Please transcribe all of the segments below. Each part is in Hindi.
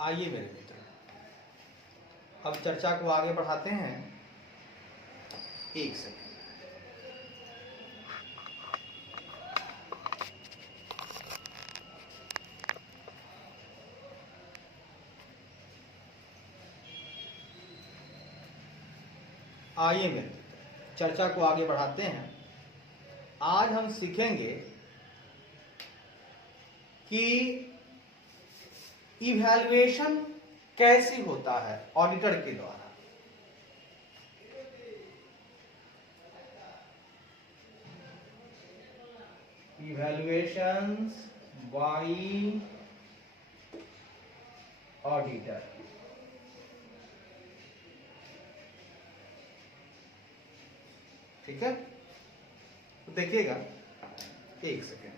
आइए मेरे मित्र, अब चर्चा को आगे बढ़ाते हैं। एक सेकंड। आइए मेरे मित्र, चर्चा को आगे बढ़ाते हैं। आज हम सीखेंगे कि इवैल्यूएशन कैसे होता है ऑडिटर के द्वारा। Evaluations bye auditor. ठीक है, तो देखिएगा, एक सेकेंड।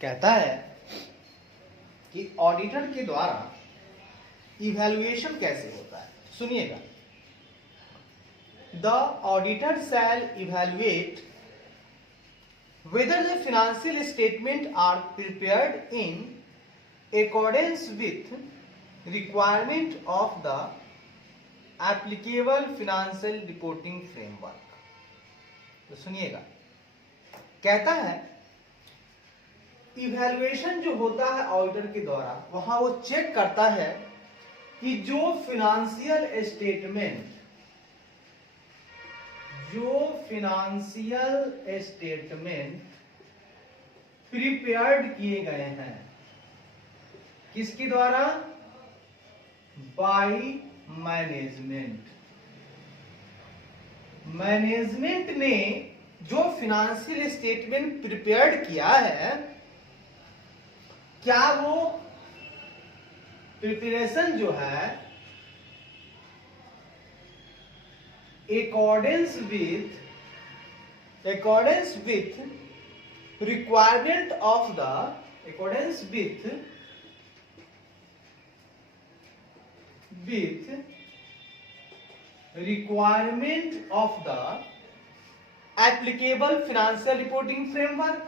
कहता है कि ऑडिटर के द्वारा इवैल्यूएशन कैसे होता है। सुनिएगा, the auditor shall evaluate whether the financial statement are prepared in accordance with requirement of the applicable financial reporting framework। तो सुनिएगा, कहता है इवैल्यूएशन जो होता है ऑडिटर के द्वारा, वहां वो चेक करता है कि जो फिनेंशियल स्टेटमेंट प्रिपेयर्ड किए गए हैं, किसके द्वारा? बाय मैनेजमेंट ने जो फिनेंशियल स्टेटमेंट प्रिपेयर्ड किया है, क्या वो प्रिपरेशन जो है accordance with requirement of the applicable financial reporting framework,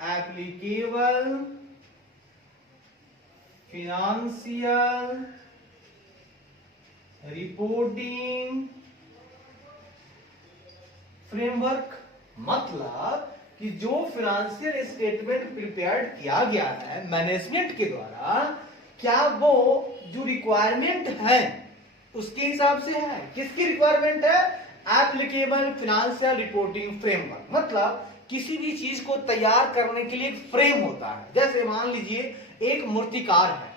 applicable financial reporting framework. मतलब कि जो फाइनेंशियल स्टेटमेंट प्रिपेयर्ड किया गया है मैनेजमेंट के द्वारा, क्या वो जो रिक्वायरमेंट है उसके हिसाब से है? किसकी रिक्वायरमेंट है? Applicable financial reporting framework. मतलब किसी भी चीज को तैयार करने के लिए एक फ्रेम होता है। जैसे मान लीजिए एक मूर्तिकार है,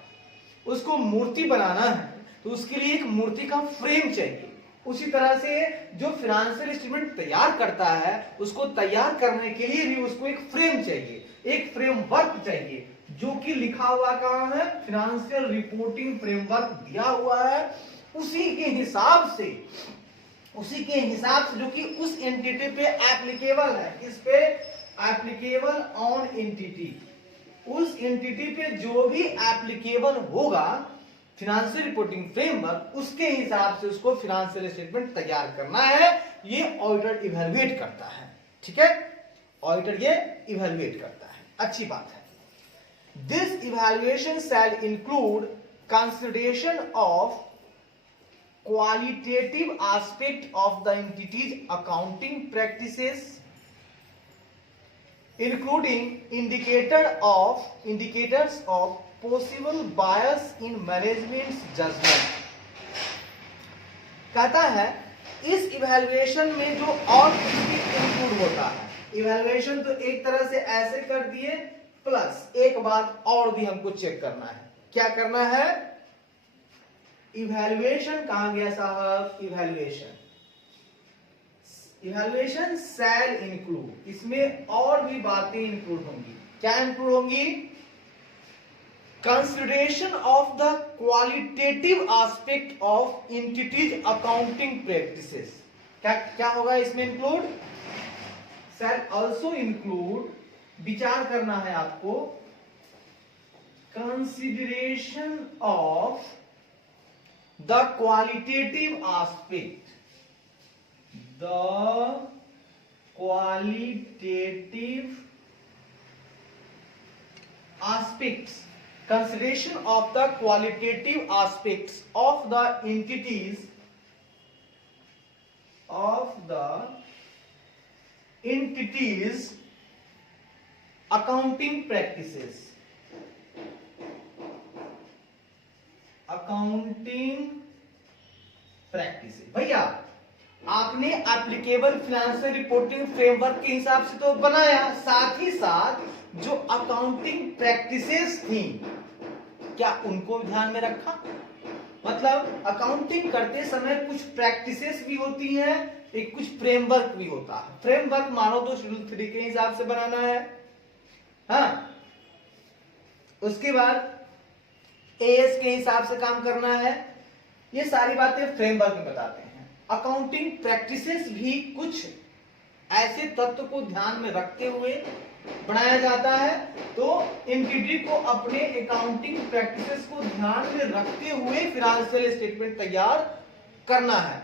उसको मूर्ति बनाना है तो उसके लिए एक मूर्ति का फ्रेम चाहिए। उसी तरह से जो फाइनेंशियल स्टेटमेंट तैयार करता है, उसको तैयार करने के लिए भी उसको एक फ्रेम चाहिए, एक फ्रेमवर्क चाहिए, जो कि लिखा हुआ कहां है? फाइनेंशियल रिपोर्टिंग फ्रेमवर्क दिया हुआ है। उसी के हिसाब से उसी के हिसाब से जो कि उस एंटिटी पे एप्लीकेबल है, किस पे एप्लीकेबल ऑन एंटिटी, उस एंटिटी पे जो भी एप्लीकेबल होगा फिनेंशियल रिपोर्टिंग फ्रेमवर्क, उसके हिसाब से उसको फिनेंशियल स्टेटमेंट तैयार करना है। ये ऑडिटर इवैल्यूएट करता है, ठीक है, ऑडिटर ये इवैल्यूएट करता है, अच्छी बात है। This evaluation shall include consideration of qualitative aspect of the entity's accounting practices, including indicators of possible bias in management's judgment। कहता है इस इवैल्यूएशन में जो और कुछ भी इंक्लूड होता है, इवैल्यूएशन तो एक तरह से ऐसे कर दिए, प्लस एक बात और भी हमको चेक करना है। क्या करना है? इवैल्यूएशन कहां गया साहब? इवैल्यूएशन शैल इंक्लूड, इसमें और भी बातें इंक्लूड होंगी। क्या इंक्लूड होंगी? Consideration of the qualitative aspect of entities accounting practices. क्या क्या होगा इसमें इंक्लूड? शैल आल्सो इंक्लूड, विचार करना है आपको, consideration of the qualitative aspect, the qualitative aspects, consideration of the qualitative aspects of the entities accounting practices, accounting practice. भैया आपने एप्लीकेबल फाइनेंशियल रिपोर्टिंग फ्रेमवर्क के हिसाब से तो बनाया, साथ ही साथ जो अकाउंटिंग प्रैक्टिसेस थी क्या उनको ध्यान में रखा? मतलब अकाउंटिंग करते समय कुछ प्रैक्टिसेस भी होती हैं, एक कुछ फ्रेमवर्क भी होता है। फ्रेमवर्क मानो तो शेड्यूल 3 के हिसाब से बनाना है, हाँ, उसके बाद एएस के हिसाब से काम करना है। ये सारी बातें फ्रेमवर्क में बताते हैं। अकाउंटिंग प्रैक्टिसेस भी कुछ ऐसे तत्व को ध्यान में रखते हुए बनाया जाता है। तो एंटिटी को अपने अकाउंटिंग प्रैक्टिसेस को ध्यान में रखते हुए फाइनेंशियल स्टेटमेंट तैयार करना है,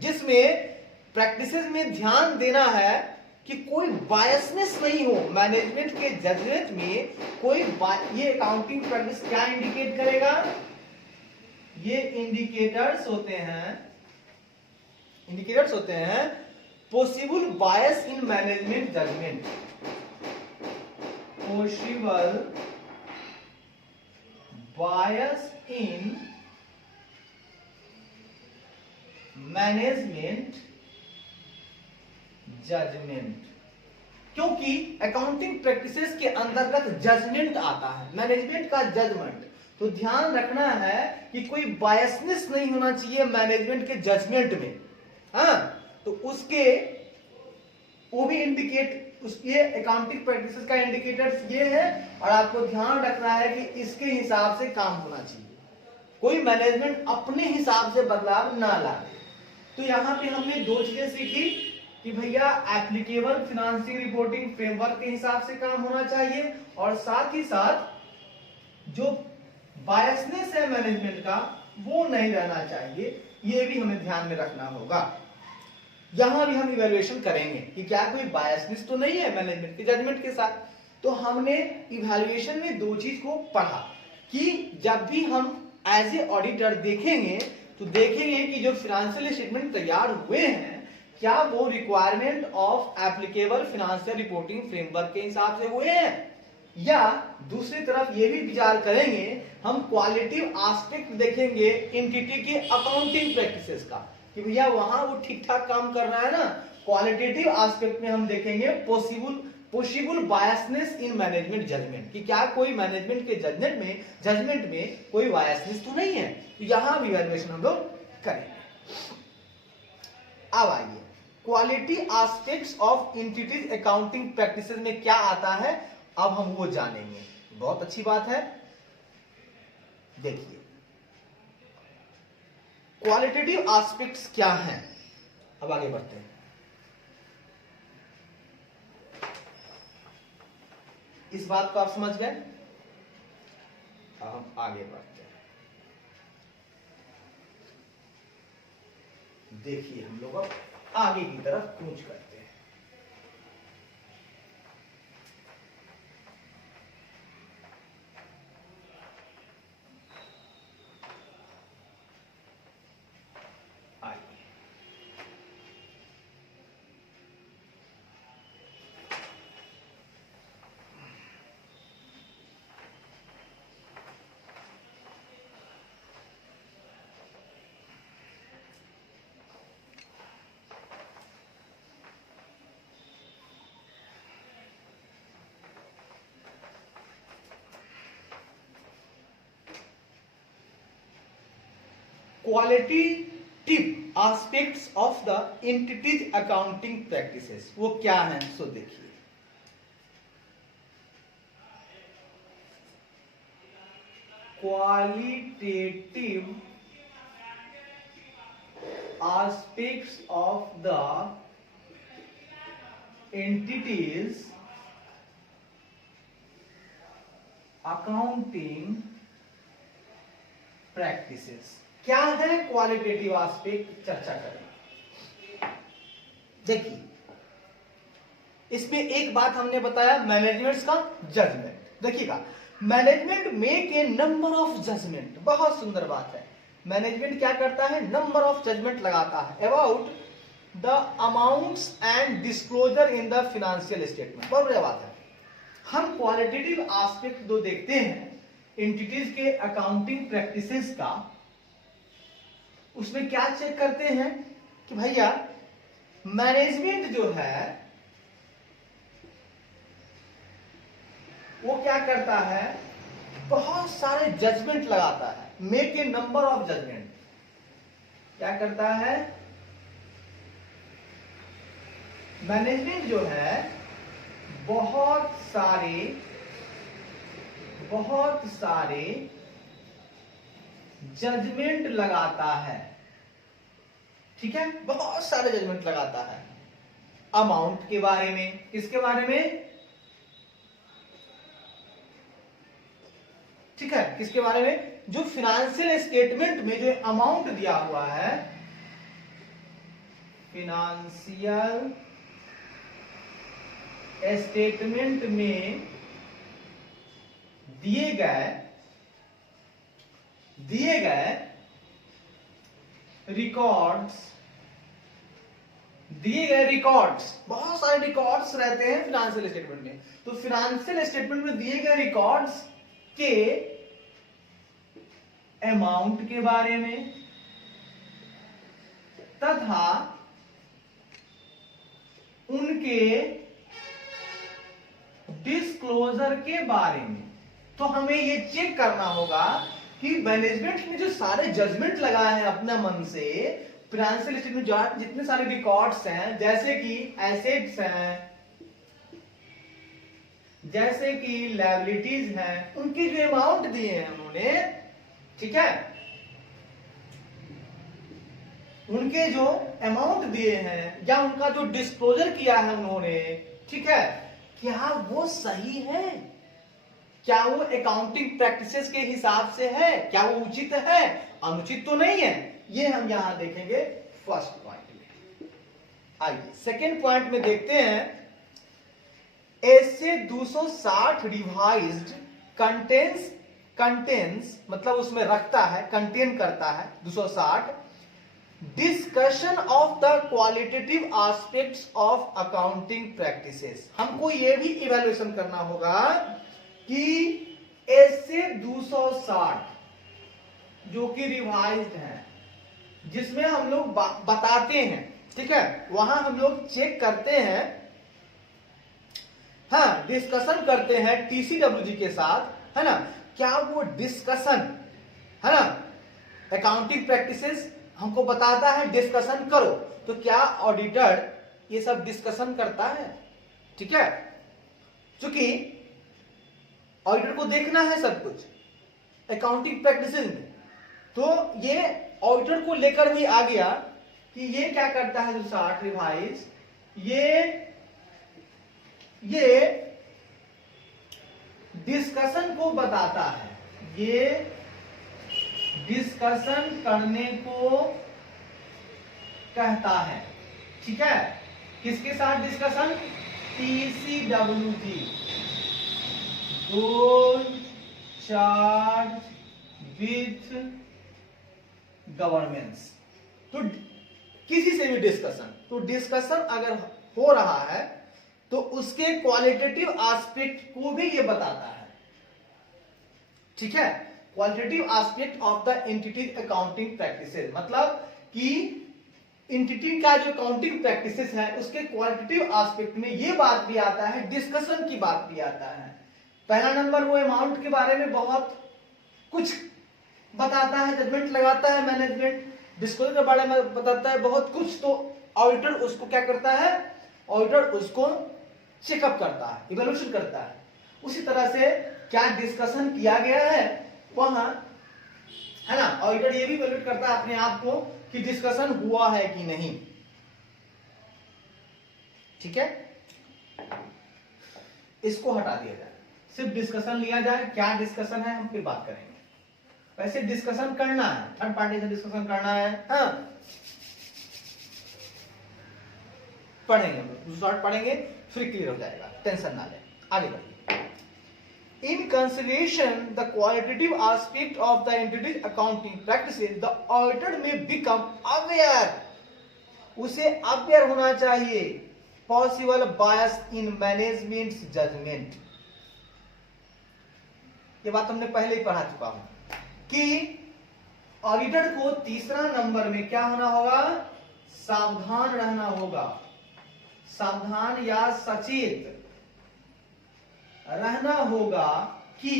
जिसमें प्रैक्टिसेस में ध्यान देना है कि कोई बायसनेस नहीं हो मैनेजमेंट के जजमेंट में। कोई ये अकाउंटिंग प्रैक्टिस क्या इंडिकेट करेगा? ये इंडिकेटर्स होते हैं possible bias in management judgement, possible bias in management judgement, क्योंकि अकाउंटिंग प्रैक्टिसेस के अंतर्गत जजमेंट आता है, मैनेजमेंट का जजमेंट। तो ध्यान रखना है कि कोई बायसनेस नहीं होना चाहिए मैनेजमेंट के जजमेंट में, हाँ, तो उसके वो भी ये अकाउंटिंग प्रैक्टिसेस का इंडिकेटर्स ये है, और आपको ध्यान रखना है कि इसके हिसाब से काम होना चाहिए, कोई मैनेजमेंट अपने हिसाब से बदलाव ना लाए। तो यहां पे हमने दो चीजें सीखी कि भैया एप्लीकेबल फाइनेंशियल रिपोर्टिंग फ्रेमवर्क के हिसाब से काम होना चाहिए, और साथ ही साथ जो बायसनेस है मैनेजमेंट का वो नहीं रहना चाहिए, ये भी हमें ध्यान में रखना होगा। यहां भी हम इवैल्यूएशन करेंगे कि क्या कोई बायसनेस तो नहीं है मैनेजमेंट के जजमेंट के साथ। तो हमने इवैल्यूएशन में दो चीज को पढ़ा कि जब भी हम एज ए ऑडिटर देखेंगे तो देखेंगे कि जो फाइनेंशियल स्टेटमेंट तैयार हुए हैं क्या वो requirement of applicable financial reporting framework के हिसाब से हुए हैं, या दूसरी तरफ ये भी विचार करेंगे हम क्वालिटेटिव एस्पेक्ट देखेंगे एंटिटी के अकाउंटिंग प्रैक्टिसेस का कि भैया वहां वो ठीक ठाक काम कर रहा है ना। क्वालिटेटिव एस्पेक्ट में हम देखेंगे possible biasness in management judgement कि क्या कोई मैनेजमेंट के जजमेंट में कोई बायसनेस तो नहीं है। तो यहां भी इवैल्यूएशन हम लोग करेंगे। अब आइए quality aspects of entities accounting practices में क्या आता है, अब हम वो जानेंगे। बहुत अच्छी बात है। देखिए क्वालिटेटिव एस्पेक्ट्स क्या हैं, अब आगे बढ़ते हैं। इस बात को आप समझ गए। अब हम आगे बढ़ते हैं। देखिए हम लोग अब आगे की तरफ कूच करते हैं। Qualitative aspects of the entities accounting practices, वो क्या है सो देखिए। Qualitative aspects of the entities accounting practices. क्या है क्वालिटेटिव एस्पेक्ट, चर्चा करें। देखिए इसमें एक बात हमने बताया, मैनेजमेंट का जजमेंट। देखिएगा, management make a number of judgement, बहुत सुंदर बात है। मैनेजमेंट क्या करता है, नंबर ऑफ जजमेंट लगाता है about the amounts and disclosure in the financial statement. बहुत बढ़िया बात है। हम क्वालिटेटिव एस्पेक्ट जो देखते हैं एंटिटीज के अकाउंटिंग प्रैक्टिसेस का, उसमें क्या चेक करते हैं कि भैया मैनेजमेंट जो है वो क्या करता है, बहुत सारे जजमेंट लगाता है, make a number of judgement. क्या करता है मैनेजमेंट जो है, बहुत सारे जजमेंट लगाता है। ठीक है, बहुत सारे जजमेंट लगाता है अमाउंट के बारे में। किसके बारे में, ठीक है, किसके बारे में, जो फाइनेंशियल स्टेटमेंट में जो अमाउंट दिया हुआ है, फाइनेंशियल स्टेटमेंट में दिए गए रिकॉर्ड्स, बहुत सारे रिकॉर्ड्स रहते हैं फाइनेंशियल स्टेटमेंट में। तो फाइनेंशियल स्टेटमेंट में दिए गए रिकॉर्ड्स के अमाउंट के बारे में तथा उनके डिस्क्लोजर के बारे में। तो हमें ये चेक करना होगा कि मैनेजमेंट ने जो सारे जजमेंट लगाए हैं अपने मन से, फाइनेंशियल स्टेटमेंट में जितने सारे रिकॉर्ड्स हैं, जैसे कि एसेट्स हैं, जैसे कि लायबिलिटीज हैं, उनके जो अमाउंट दिए हैं उन्होंने, ठीक है, उनके जो अमाउंट दिए हैं या उनका जो डिस्क्लोजर किया है उन्होंने, ठीक है, क्या वो सही है, क्या वो अकाउंटिंग प्रैक्टिसेस के हिसाब से है, क्या वो उचित है, अनुचित तो नहीं है। ये हम यहां देखेंगे फर्स्ट पॉइंट में। आइए सेकेंड पॉइंट में देखते हैं। ऐसे 260 रिवाइज्ड कंटेन्स मतलब उसमें रखता है, कंटेन करता है 260 discussion of the qualitative aspects of accounting practices. हमको यह भी इवैल्यूएशन करना होगा कि ऐसे 260 जो कि रिवाइज्ड है, जिसमें हम लोग बताते हैं, ठीक है, वहां हम लोग चेक करते हैं, हाँ, डिस्कशन करते हैं टीसीडब्ल्यूजी के साथ, है ना, क्या वो डिस्कशन, है ना, अकाउंटिंग प्रैक्टिसेस हमको बताता है डिस्कशन करो, तो क्या ऑडिटर ये सब डिस्कशन करता है, ठीक है, क्योंकि ऑडिटर को देखना है सब कुछ अकाउंटिंग प्रैक्टिसेस में। तो ये ऑडिटर को लेकर भी आ गया कि ये क्या करता है जो चार्ट रिवाइज, ये डिस्कशन को बताता है, ये डिस्कशन करने को कहता है। ठीक है, किसके साथ discussion? TCWG, goal charge with governments. तो किसी से भी डिस्कशन, तो डिस्कशन अगर हो रहा है तो उसके क्वालिटेटिव एस्पेक्ट को भी ये बताता है। ठीक है, qualitative aspect of the entity accounting practices, मतलब कि एंटिटी का जो अकाउंटिंग प्रैक्टिसेस है उसके क्वालिटेटिव एस्पेक्ट में ये बात भी आता है, डिस्कशन की बात भी आता है। पहला नंबर वो अमाउंट के बारे में बहुत कुछ बताता है, जजमेंट लगाता है मैनेजमेंट, डिस्क्लोजर के बारे में बताता है बहुत कुछ, तो ऑडिटर उसको क्या करता है? ऑडिटर उसको चेकअप करता है, इवैल्यूएशन करता है। उसी तरह से क्या डिस्कशन किया गया है वहां, है ना, ऑडिटर ये भी इवैल्यूएट करता है अपने आप को कि डिस्कशन हुआ है कि नहीं। ठीक है, इसको हटा दिया जाए, सिर्फ डिस्कशन लिया जाए। क्या डिस्कशन है हम फिर बात करेंगे। वैसे डिस्कशन करना है, थर्ड पार्टी से डिस्कशन करना है, हाँ पढ़ेंगे, शॉर्ट पढ़ेंगे फिर क्लियर हो जाएगा, टेंशन ना ले। आगे बढ़िए। In consideration the qualitative aspect of the entity's accounting practices, the auditor may become aware, उसे अवेयर होना चाहिए, possible bias in management's judgment। ये बात हमने पहले ही पढ़ा चुका हूं कि ऑडिटर को तीसरा नंबर में क्या होना होगा? सावधान रहना होगा, सावधान या सचेत रहना होगा कि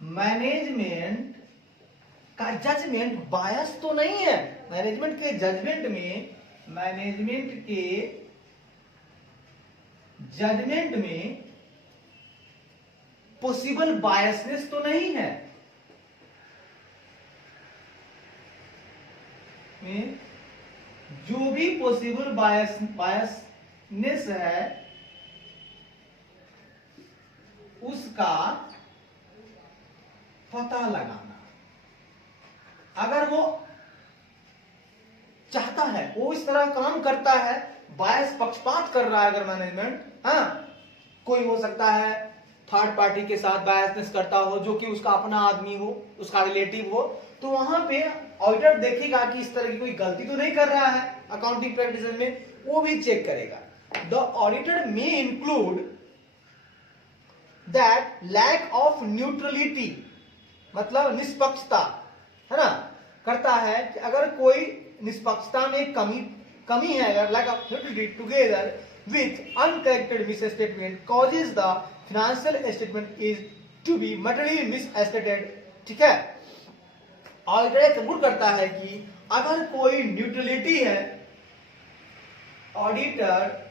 मैनेजमेंट का जजमेंट बायस तो नहीं है। मैनेजमेंट के जजमेंट में, मैनेजमेंट के जजमेंट में पॉसिबल बायसनेस तो नहीं है, में जो भी पॉसिबल बायसनेस है उसका पता लगाना। अगर वो चाहता है, वो इस तरह काम करता है, बायस पक्षपात कर रहा है अगर मैनेजमेंट, हाँ कोई हो सकता है थर्ड पार्टी के साथ बायसनेस करता हो जो कि उसका अपना आदमी हो, उसका रिलेटिव हो, तो वहां पे ऑडिटर देखेगा कि इस तरह की कोई गलती तो नहीं कर रहा है अकाउंटिंग प्रैक्टिसेस में, वो भी चेक करेगा। The auditor may include that lack of neutrality, मतलब निष्पक्षता, है ना, करता है कि अगर कोई निष्पक्षता में कमी है, अगर lack of neutrality together with uncorrected misstatement causes the financial statement is to be materially misstated. ठीक है, ऑडिटर कबूल करता है कि अगर कोई न्यूट्रलिटी है, ऑडिटर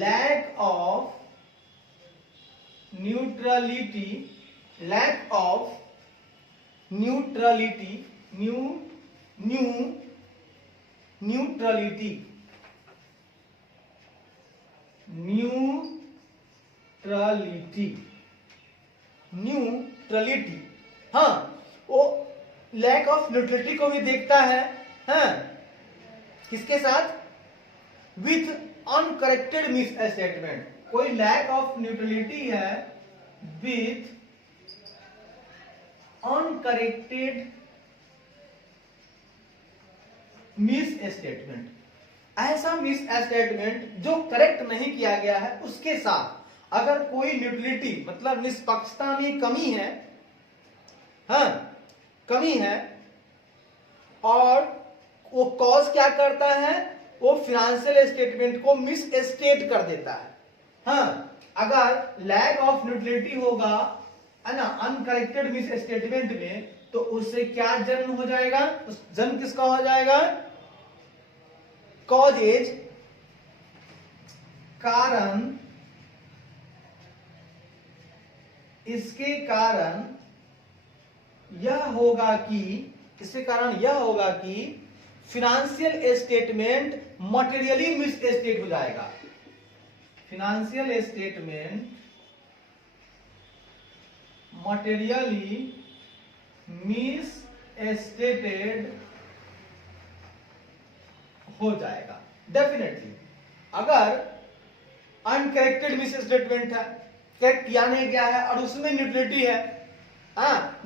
lack of neutrality हाँ, वो लैक ऑफ न्यूट्रलिटी को भी देखता है, हाँ किसके साथ? विथ अनकरेक्टेड मिस स्टेटमेंट, कोई लैक ऑफ न्यूट्रलिटी है विथ अनकरेक्टेड मिस स्टेटमेंट, ऐसा मिस स्टेटमेंट जो करेक्ट नहीं किया गया है उसके साथ अगर कोई न्यूट्रलिटी मतलब निष्पक्षता में कमी है, हाँ कमी है, और वो कॉज क्या करता है? वो फाइनेंशियल स्टेटमेंट को मिस स्टेट कर देता है। हाँ, अगर लैक ऑफ न्यूट्रलिटी होगा, है ना, अनकरेक्टेड मिस स्टेटमेंट में, तो उससे क्या जन्म हो जाएगा? जन्म किसका हो जाएगा? कॉजेज, कारण, इसके कारण यह होगा कि इसके कारण यह होगा कि फिनेंशियल स्टेटमेंट मटेरियली मिसस्टेट हो जाएगा। फिनेंशियल स्टेटमेंट मटेरियली मिसस्टेटेड हो जाएगा डेफिनेटली। अगर अनकरेक्टेड मिसस्टेटमेंट है, करेक्ट किया नहीं गया है और उसमें न्यूट्रलिटी है,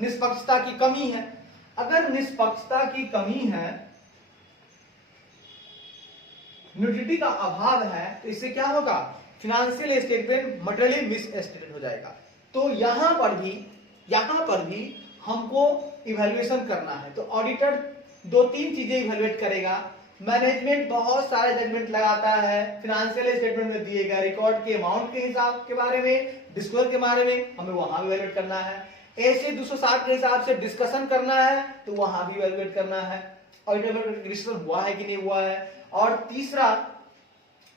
निष्पक्षता की कमी है। अगर निष्पक्षता की कमी है, न्यूट्रलिटी का अभाव है, तो इससे क्या होगा, फिनेंशियल स्टेटमेंट मटेरियली मिसस्टेटेड हो जाएगा। तो यहां पर भी हमको इवैल्यूएशन करना है। तो ऑडिटर दो तीन चीजें इवैल्यूएट करेगा। मैनेजमेंट बहुत सारे जजमेंट लगाता है फिनेंशियल स्टेटमेंट में दिए गए रिकॉर्ड के अमाउंट के हिसाब के बारे में, डिस्क्लोजर के बारे में, हमें वहां भी इवैल्यूएट करना है। ऐसे 260 के हिसाब से डिस्कशन करना है, तो वहां भी इवैल्यूएट करना है ऑडिटर में डिस्कशन हुआ है कि नहीं हुआ है। और तीसरा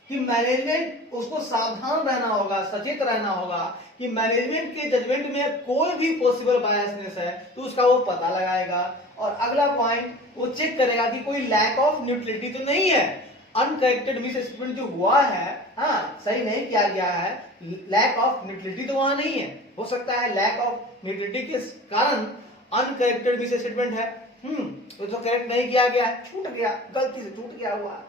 कि मैनेजमेंट उसको सावधान रहना होगा, सचेत रहना होगा कि मैनेजमेंट के जजमेंट में कोई भी पॉसिबल बायसनेस है तो उसका वो पता लगाएगा। और अगला पॉइंट, वो चेक करेगा कि कोई लैक ऑफ न्यूट्रलिटी तो नहीं है, अनकरेक्टेड मिसस्टेटमेंट जो हुआ है, सही नहीं किया गया है, लैक ऑफ न्यूट्रलिटी तो वहां नहीं है। हो सकता है लैक ऑफ न्यूट्रलिटी के कारण अनकरेक्टेड मिसस्टेटमेंट है, तो करेक्ट नहीं किया गया, छूट गया, गलती से छूट गया हुआ,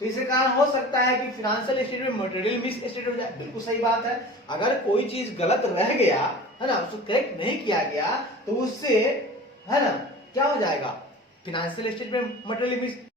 तो इसके कारण हो सकता है कि फिनेंशियल स्टेटमेंट मटेरियल मिसस्टेटेड हो जाए। बिल्कुल सही बात है। अगर कोई चीज गलत रह गया है ना, उसको करेक्ट नहीं किया गया, तो उससे है ना क्या हो जाएगा, फिनेंशियल स्टेटमेंट मटेरियल मिस